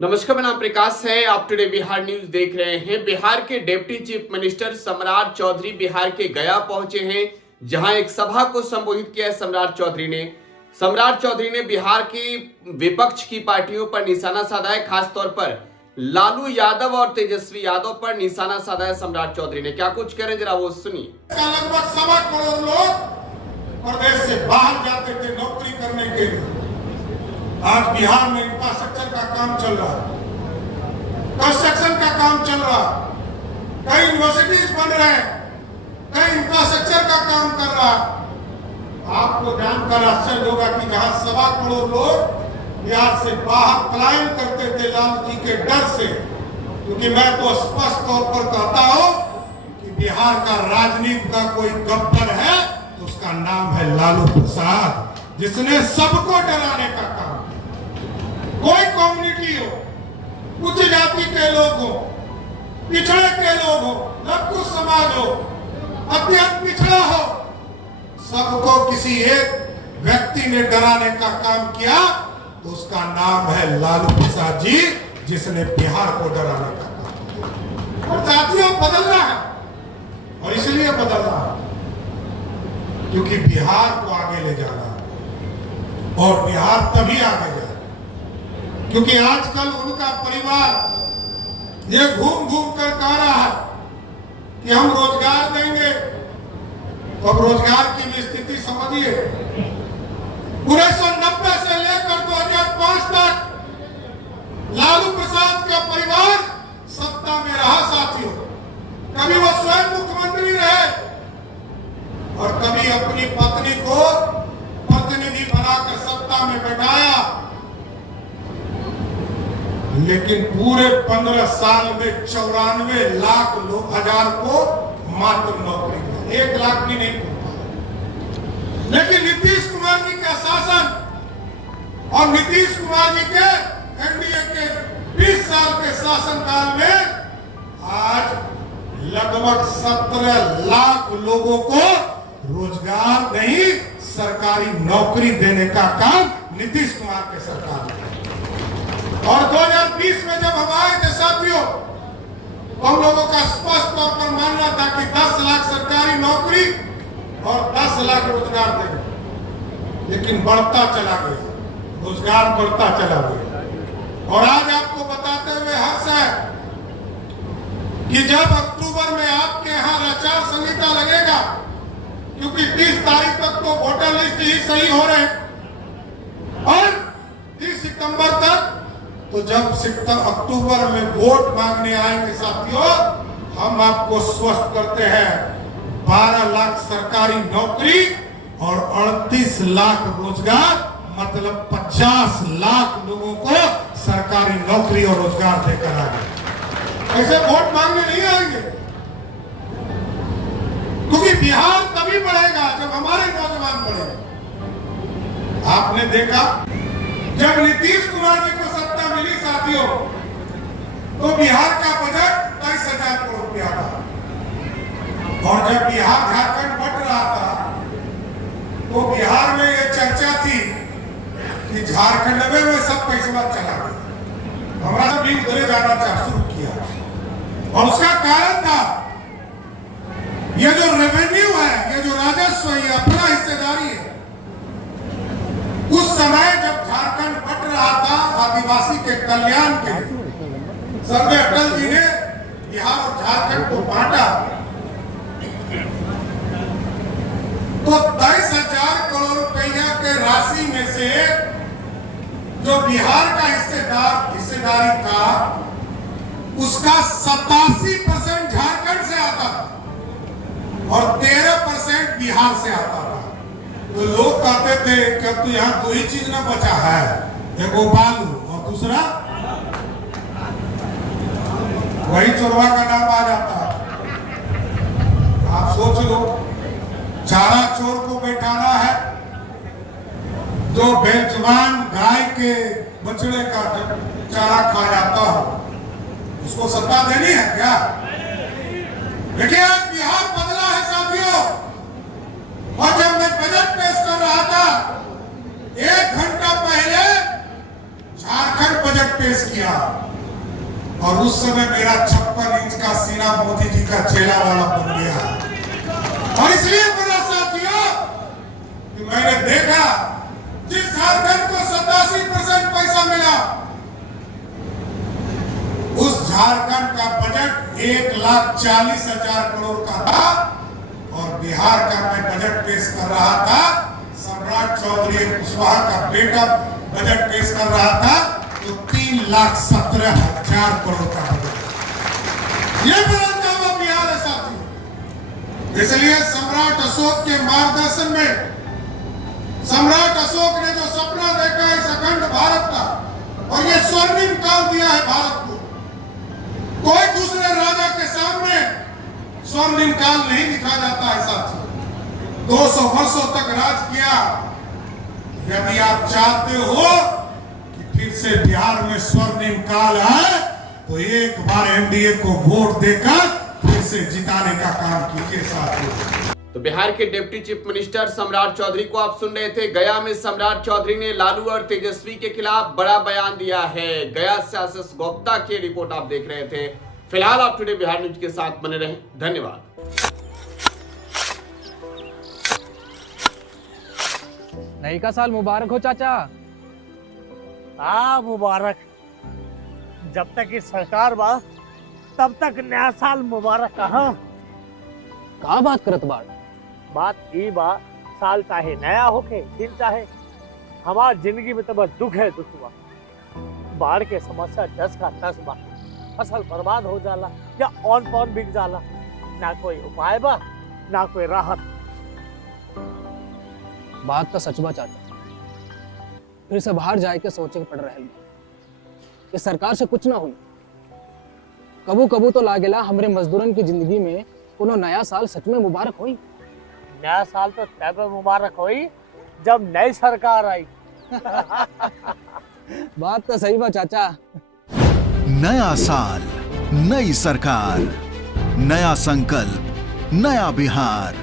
नमस्कार, मेरा नाम प्रकाश है। आप टुडे बिहार न्यूज देख रहे हैं। बिहार के डिप्टी चीफ मिनिस्टर सम्राट चौधरी बिहार के गया पहुंचे हैं, जहां एक सभा को संबोधित किया है सम्राट चौधरी ने बिहार की विपक्ष की पार्टियों पर निशाना साधा है। खासतौर पर लालू यादव और तेजस्वी यादव पर निशाना साधा है सम्राट चौधरी ने। क्या कुछ करें, जरा वो सुनिए। लगभग 1.25 करोड़ लोग प्रदेश से बाहर जाते थे नौकरी करने के लिए। आज बिहार में इंफ्रास्ट्रक्चर का काम चल रहा है, कंस्ट्रक्शन का काम चल रहा है, कई यूनिवर्सिटीज बन रहे हैं, कई इंफ्रास्ट्रक्चर का काम कर रहा है। आपको जानकर आश्चर्य होगा कि जहां 1.25 करोड़ लोग बिहार से बाहर पलायन करते थे लालू जी के डर से, क्योंकि मैं तो स्पष्ट तौर पर कहता हूं कि बिहार का राजनीति का कोई गब्बर है तो उसका नाम है लालू प्रसाद, जिसने सबको डराने का काम। कोई कम्युनिटी हो, उच्च जाति के लोग हो, पिछड़े के लोग हो, लघु समाज हो, अत्यंत पिछड़ा हो, सबको किसी एक व्यक्ति ने डराने का काम किया तो उसका नाम है लालू प्रसाद जी, जिसने बिहार को डराने का काम किया। और साथियों, बदलना है, और इसलिए बदलना है क्योंकि बिहार को आगे ले जाना है। और बिहार तभी आगे जाए क्योंकि आजकल उनका परिवार ये घूम घूम कर कह रहा है कि हम रोजगार देंगे। तो अब रोजगार की भी स्थिति समझिए। 1990 से लेकर 2005 तक लालू प्रसाद का परिवार सत्ता में रहा साथियों। कभी वो स्वयं मुख्यमंत्री रहे और कभी अपनी पत्नी को प्रतिनिधि बनाकर सत्ता में बैठाया, लेकिन पूरे 15 साल में 94 लाख लोग हजार को मात्र नौकरी दी, 1 लाख भी नहीं पहुंचा। लेकिन नीतीश कुमार जी का शासन और नीतीश कुमार जी के एनडीए के 20 साल के शासनकाल में आज लगभग 17 लाख लोगों को रोजगार नहीं, सरकारी नौकरी देने का काम नीतीश कुमार के सरकार ने। और 2020 में जब हम आए थे साथियों, हम लोगों का स्पष्ट तौर पर मानना था कि 10 लाख सरकारी नौकरी और 10 लाख रोजगार देंगे, लेकिन बढ़ता चला गया, रोजगार बढ़ता चला गया। और आज आपको बताते हुए हर्ष है कि जब अक्टूबर में आपके यहाँ आचार संहिता लगेगा, क्योंकि 30 तारीख तक तो वोटर लिस्ट ही सही हो रहे, और 30 सितंबर तक, तो जब अक्टूबर में वोट मांगने आएंगे साथियों, हम आपको स्वस्थ करते हैं 12 लाख सरकारी नौकरी और 38 लाख रोजगार, मतलब 50 लाख लोगों को सरकारी नौकरी और रोजगार देकर आएंगे। ऐसे वोट मांगने नहीं आएंगे, क्योंकि बिहार तभी बढ़ेगा जब हमारे नौजवान बढ़ेंगे। आपने देखा जब नीतीश कुमार जी को सत्ता मिली साथियों, तो बिहार का बजट 23,000 करोड़ रुपया था। और जब बिहार झारखंड बट रहा था तो बिहार में ये चर्चा थी कि झारखंड में सब पैसा चला गया, हमारा भी उधर जाना शुरू किया। और उसका कारण था ये जो रेवेन्यू है, ये जो राजस्व है, अपना हिस्सेदारी है। उस समय जब झारखंड बट रहा था आदिवासी के कल्याण के लिए, सर्दार अटल जी ने बिहार और झारखंड को बांटा, तो 23,000 करोड़ रुपया के राशि में से जो बिहार का हिस्सेदारी था, उसका 87% झारखंड से आता था और 13% बिहार से आता था। तो लोग कहते थे कि अब तो यहाँ 2 ही चीज ना बचा है, एक बालू और दूसरा वही चोरवा का नाम आ जाता। आप सोच लो, चारा चोर को बैठाना है, जो बेजवान गाय के बछड़े का चारा खा जाता हो, उसको सत्ता देनी है क्या? देखिए, आज बिहार बदला है साथियों। और जब मैं बजट पेश कर रहा था, 1 घंटा पहले झारखंड बजट पेश किया और उस समय मेरा 56 इंच का सीना मोदी जी का चेला वाला बन गया। और इसलिए मेरा साथियों कि मैंने देखा जिस झारखंड को 87% पैसा मिला, उस झारखंड का बजट 1,40,000 करोड़ का था और बिहार का मैं बजट पेश कर रहा था, सम्राट चौधरी कुशवाहा का बेटा बजट पेश कर रहा था, तो 3,17,000 करोड़ का बजट। ये मेरा दावा बिहार है साथियों। इसलिए सम्राट अशोक के मार्गदर्शन में सम्राट अशोक ने जो सपना देखा है इस अखंड भारत का, और ये स्वर्णिम काल दिया है भारत को, कोई दूसरे राजा के सामने स्वर्णिम काल नहीं दिखा जाता है साथियों। 200 वर्षों तक राज किया। यदि आप चाहते हो कि फिर से बिहार में स्वर्णिम काल आए तो एक बार एनडीए को वोट देकर फिर से जिताने का काम कीजिए साथियों। तो बिहार के डिप्टी चीफ मिनिस्टर सम्राट चौधरी को आप सुन रहे थे। गया में सम्राट चौधरी ने लालू और तेजस्वी के खिलाफ बड़ा बयान दिया है। गया से आशीष गुप्ता की रिपोर्ट आप देख रहे थे। फिलहाल आप टुडे बिहार न्यूज के साथ बने रहें। धन्यवाद। नई का साल मुबारक हो चाचा। हाँ मुबारक। जब तक इस सरकार बा तब तक नया साल मुबारक। कहाँ का बात करत बाड़? बात ई बा, साल चाहे नया होके दिन चाहे, हमार जिंदगी में तो बस दुख है दुख बा। बाढ़ के समस्या 10 का 10 बा। फसल बर्बाद हो जाला या ऑन पॉन बिक जाला। ना कोई उपाय बा ना कोई राहत। बात तो सच बा चाचा। फिर से बाहर जाए के सोचे के पड़ रहे हैं कि सरकार से कुछ ना हुई। कबू कबू तो लागेला हमरे मजदूरन की जिंदगी में कोनो नया साल सच में मुबारक हुई। नया साल तो तब मुबारक हुई जब नई सरकार आई। बात तो सही बा चाचा। नया साल, नई सरकार, नया संकल्प, नया बिहार।